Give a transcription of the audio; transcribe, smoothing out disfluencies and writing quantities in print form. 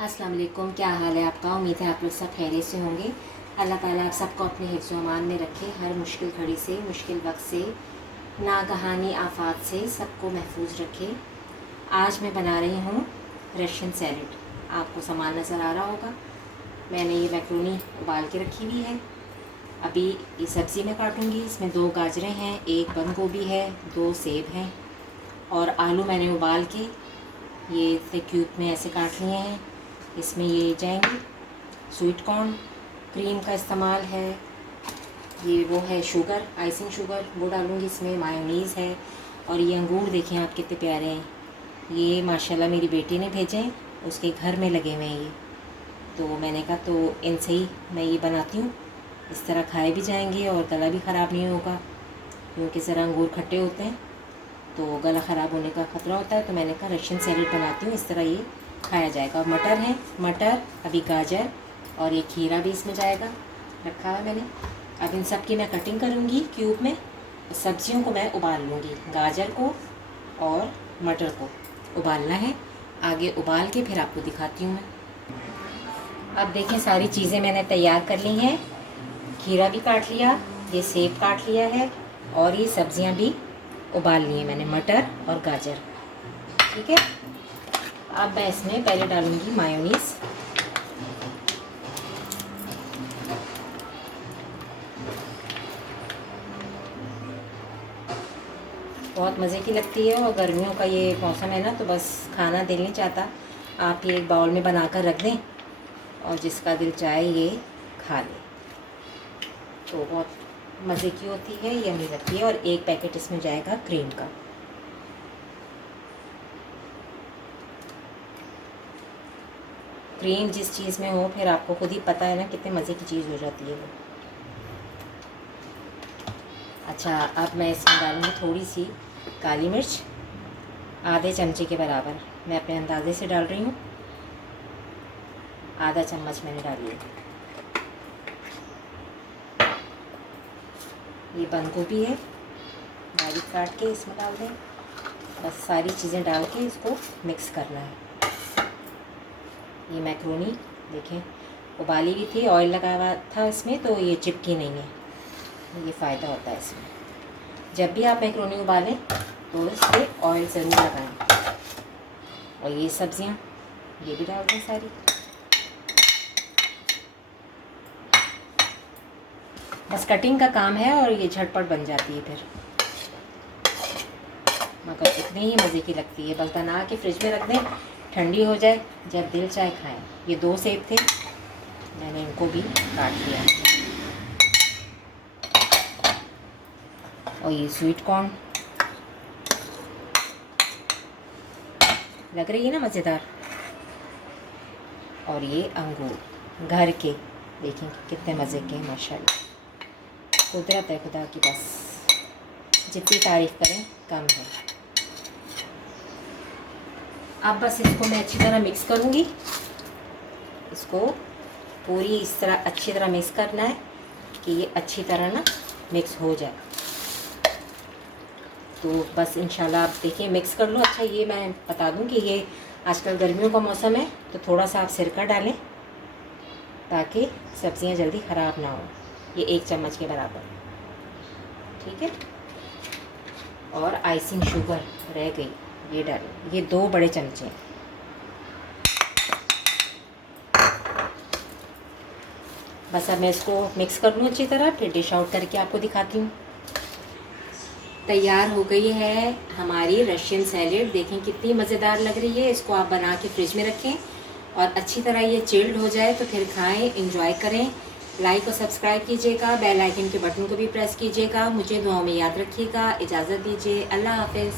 अस्सलाम वालेकुम, क्या हाल है आपका। उम्मीद है आप लोग सब खैरियत से होंगे। अल्लाह ताला आप सबको अपने हिफ्ज़ व अमान में रखे, हर मुश्किल घड़ी से, मुश्किल वक्त से, नागहानी आफात से सबको महफूज रखे। आज मैं बना रही हूँ रशियन सैलड। आपको सामान नज़र आ रहा होगा। मैंने ये मैक्रोनी उबाल के रखी हुई है। अभी ये सब्ज़ी मैं काटूँगी। इसमें 2 गाजरें हैं, 1 बंद गोभी है, 2 सेब हैं और आलू मैंने उबाल के ये क्यूब में ऐसे काट लिए हैं। इसमें ये जाएंगे स्वीट कॉर्न, क्रीम का इस्तेमाल है, ये वो है शुगर, आइसिंग शुगर वो डालूँगी इसमें, मायोनीज़ है और ये अंगूर देखें आप कितने प्यारे हैं। ये माशाल्लाह मेरी बेटी ने भेजे हैं, उसके घर में लगे हुए हैं ये, तो मैंने कहा तो इनसे ही मैं ये बनाती हूँ। इस तरह खाए भी जाएंगे और गला भी ख़राब नहीं होगा, क्योंकि ज़रा अंगूर खट्टे होते हैं तो गला ख़राब होने का ख़तरा होता है। तो मैंने कहा रशियन सैलेड बनाती हूँ, इस तरह ये खाया जाएगा। और मटर है, मटर, अभी गाजर और ये खीरा भी इसमें जाएगा, रखा है मैंने। अब इन सब की मैं कटिंग करूँगी क्यूब में। सब्जियों को मैं उबाल लूँगी, गाजर को और मटर को उबालना है। आगे उबाल के फिर आपको दिखाती हूँ मैं। अब देखें सारी चीज़ें मैंने तैयार कर ली हैं। खीरा भी काट लिया, ये सेब काट लिया है और ये सब्जियां भी उबाल ली हैं मैंने, मटर और गाजर। ठीक है, अब मैं इसमें पहले डालूंगी मायोनीज़। बहुत मज़े की लगती है और गर्मियों का ये मौसम है ना, तो बस खाना दिल नहीं चाहता। आप ये एक बाउल में बनाकर रख दें और जिसका दिल चाहे ये खा ले, तो बहुत मज़े की होती है, यम्मी लगती है। और 1 पैकेट इसमें जाएगा क्रीम का। क्रीम जिस चीज़ में हो फिर आपको खुद ही पता है ना कितने मज़े की चीज़ हो जाती है वो। अच्छा, अब मैं इसमें डालूँगी थोड़ी सी काली मिर्च, आधे चमचे के बराबर मैं अपने अंदाजे से डाल रही हूँ। आधा चम्मच मैंने डाली है। ये बंद गोभी है, बारीक काट के इसमें डाल दें। बस सारी चीज़ें डाल के इसको मिक्स करना है। ये मैक्रोनी देखें उबाली भी थी, ऑयल लगा हुआ था इसमें, तो ये चिपकी नहीं है। ये फ़ायदा होता है इसमें। जब भी आप मैक्रोनी उबालें तो इस पर ऑयल ज़रूर लगाएं। और ये सब्जियां ये भी डाल दें सारी। बस कटिंग का काम है और ये झटपट बन जाती है फिर, मगर इतनी ही मज़े की लगती है। बस बना के फ्रिज में रख दें, ठंडी हो जाए, जब दिल चाहे खाएं। ये 2 सेब थे, मैंने इनको भी काट लिया। और ये स्वीट कॉर्न लग रही है ना मज़ेदार। और ये अंगूर घर के, देखें कितने मज़े के हैं माशाल्लाह। कुदरत है खुदा की, बस जितनी तारीफ़ करें कम है। अब बस इसको मैं अच्छी तरह मिक्स करूँगी। इसको पूरी इस तरह अच्छी तरह मिक्स करना है कि ये अच्छी तरह ना मिक्स हो जाए। तो बस इंशाल्लाह आप देखिए मिक्स कर लो। अच्छा, ये मैं बता दूं कि ये आजकल गर्मियों का मौसम है, तो थोड़ा सा आप सिरका डालें ताकि सब्ज़ियां जल्दी ख़राब ना हो। ये 1 चम्मच के बराबर, ठीक है। और आइसिंग शुगर रह गई, ये डालें, ये 2 बड़े चमचे। बस अब मैं इसको मिक्स कर लूँ अच्छी तरह, फिर डिश आउट करके आपको दिखाती हूँ। तैयार हो गई है हमारी रशियन सैलेड। देखें कितनी मज़ेदार लग रही है। इसको आप बना के फ्रिज में रखें और अच्छी तरह ये चिल्ड हो जाए तो फिर खाएं, इंजॉय करें। लाइक और सब्सक्राइब कीजिएगा, बेल आइकन के बटन को भी प्रेस कीजिएगा। मुझे दुआओं में याद रखिएगा। इजाज़त दीजिए, अल्लाह हाफ़िज़।